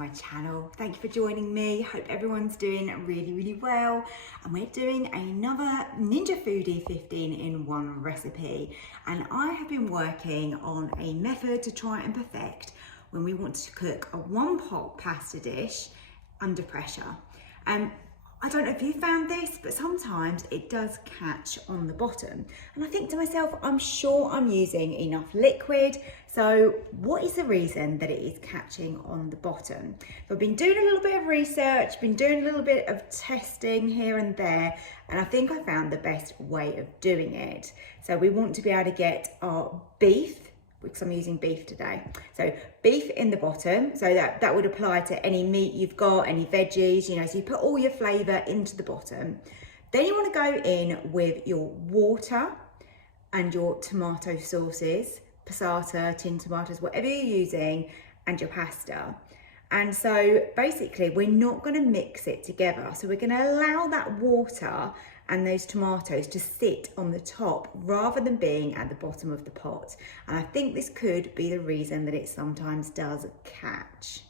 to my channel. Thank you for joining me. Hope everyone's doing really well. And we're doing another Ninja Foodi 15-in-1 recipe. And I have been working on a method to try and perfect when we want to cook a one-pot pasta dish under pressure. I don't know if you found this, but sometimes it does catch on the bottom. And I think to myself, I'm sure I'm using enough liquid. So what is the reason that it is catching on the bottom? So I've been doing a little bit of research, been doing a little bit of testing here and there, and I think I found the best way of doing it. So we want to be able to get our beef, because I'm using beef today. So beef in the bottom, so that would apply to any meat you've got, any veggies, you know, so you put all your flavour into the bottom. Then you want to go in with your water and your tomato sauces, passata, tin tomatoes, whatever you're using, and your pasta. And so basically we're not going to mix it together. So we're going to allow that water and those tomatoes to sit on the top rather than being at the bottom of the pot. And I think this could be the reason that it sometimes does catch.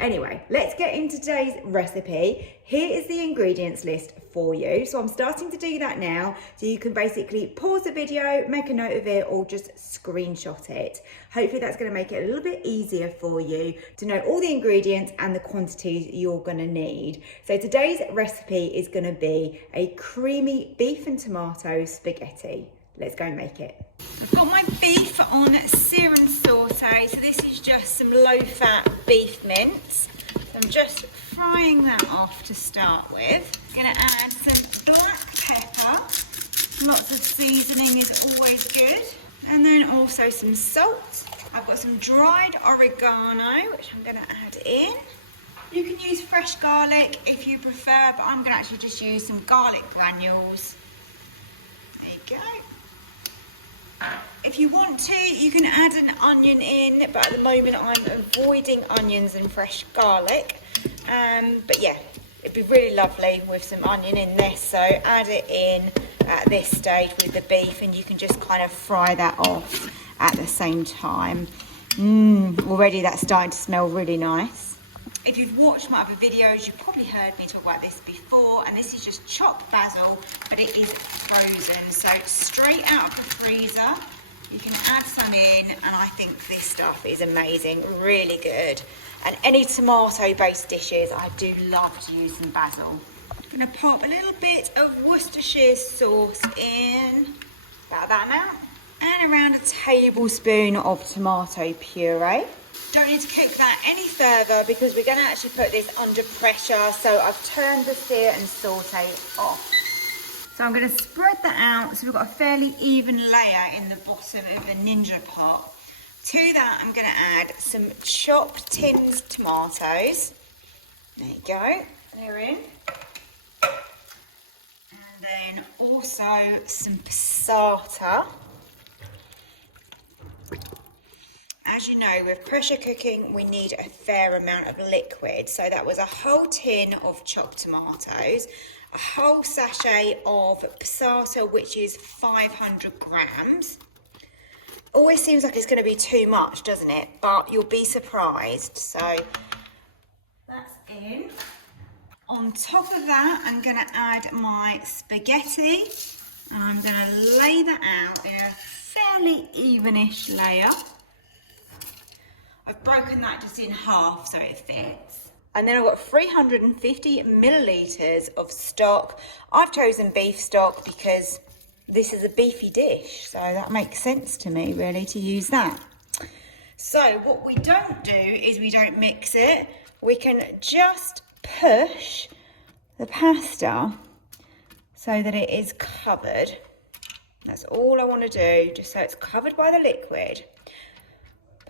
Anyway, let's get into today's recipe. Here is the ingredients list for you. So I'm starting to do that now. So you can basically pause the video, make a note of it, or just screenshot it. Hopefully that's gonna make it a little bit easier for you to know all the ingredients and the quantities you're gonna need. So today's recipe is gonna be a creamy beef and tomato spaghetti. Let's go and make it. I've got my beef on sear and saute. So this is just some low-fat beef mince. So I'm just frying that off to start with. Gonna add some black pepper. Lots of seasoning is always good. And then also some salt. I've got some dried oregano, which I'm gonna add in. You can use fresh garlic if you prefer, but I'm gonna actually just use some garlic granules. There you go. If you want to, you can add an onion in, but at the moment I'm avoiding onions and fresh garlic. But yeah, it'd be really lovely with some onion in this, so add it in at this stage with the beef and you can just kind of fry that off at the same time. Already that's starting to smell really nice. If you've watched my other videos, you've probably heard me talk about this before, and this is just chopped basil, but it is frozen. So straight out of the freezer, you can add some in, and I think this stuff is amazing, really good. And any tomato-based dishes, I do love to use some basil. I'm gonna pop a little bit of Worcestershire sauce in, about that amount, and around a tablespoon of tomato puree. Don't need to cook that any further because we're going to actually put this under pressure. So I've turned the sear and saute off. So I'm going to spread that out so we've got a fairly even layer in the bottom of the Ninja pot. To that I'm going to add some chopped tinned tomatoes. There you go, they're in. And then also some passata. As you know, with pressure cooking, we need a fair amount of liquid. So that was a whole tin of chopped tomatoes, a whole sachet of passata, which is 500 grams. Always seems like it's going to be too much, doesn't it? But you'll be surprised. So that's in. On top of that, I'm going to add my spaghetti. And I'm going to lay that out in a fairly evenish layer. I've broken that just in half so it fits. And then I've got 350 millilitres of stock. I've chosen beef stock because this is a beefy dish, so that makes sense to me really to use that. So what we don't do is we don't mix it. We can just push the pasta so that it is covered. That's all I want to do, just so it's covered by the liquid.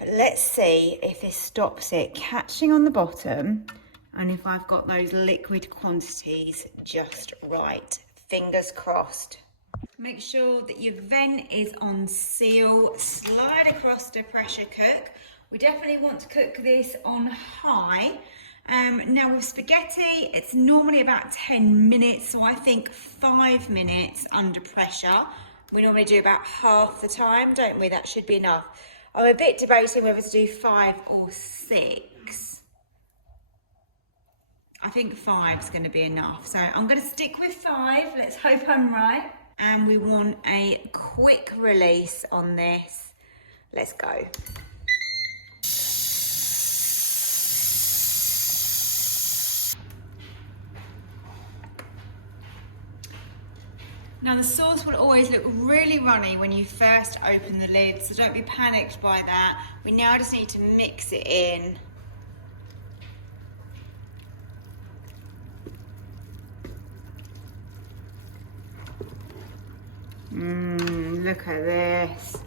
But let's see if this stops it catching on the bottom and if I've got those liquid quantities just right. Fingers crossed. Make sure that your vent is on seal. Slide across to pressure cook. We definitely want to cook this on high. Now with spaghetti, it's normally about 10 minutes, so I think 5 minutes under pressure. We normally do about half the time, don't we? That should be enough. I'm a bit debating whether to do 5 or 6. I think 5 is going to be enough. So I'm going to stick with 5. Let's hope I'm right. And we want a quick release on this. Let's go. Now the sauce will always look really runny when you first open the lid, so don't be panicked by that. We now just need to mix it in. Look at this.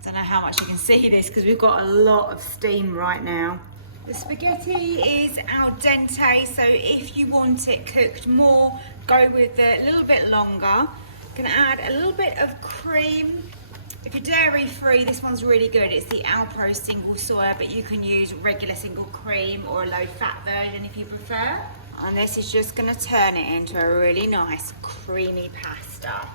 I don't know how much you can see this because we've got a lot of steam right now. The spaghetti is al dente, so if you want it cooked more, go with it a little bit longer. Gonna add a little bit of cream. If you're dairy free, this one's really good. It's the Alpro single soya, but you can use regular single cream or a low fat version if you prefer. And this is just gonna turn it into a really nice creamy pasta.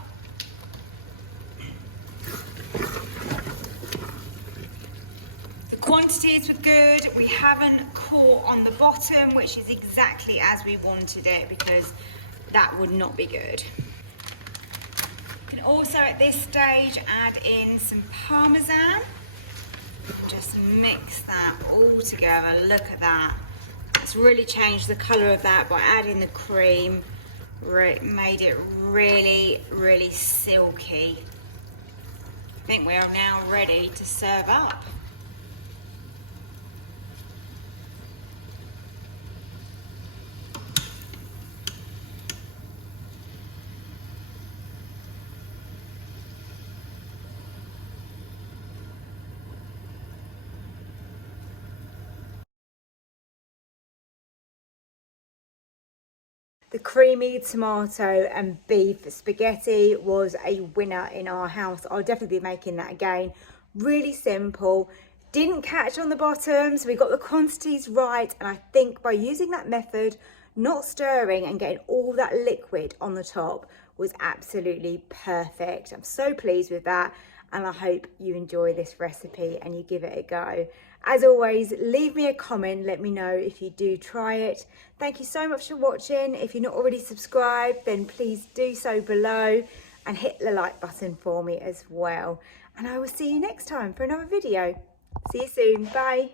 The quantities were good. We haven't caught on the bottom, which is exactly as we wanted it, because that would not be good. You can also at this stage add in some Parmesan. Just mix that all together. Look at that. It's really changed the colour of that by adding the cream. Made it really, really silky. I think we are now ready to serve up. The creamy tomato and beef spaghetti was a winner in our house. I'll definitely be making that again. Really simple. Didn't catch on the bottom, so we got the quantities right. And I think by using that method, not stirring and getting all that liquid on the top was absolutely perfect. I'm so pleased with that. And I hope you enjoy this recipe and you give it a go. As always, leave me a comment, let me know if you do try it. Thank you so much for watching. If you're not already subscribed, then please do so below and hit the like button for me as well. And I will see you next time for another video. See you soon, bye.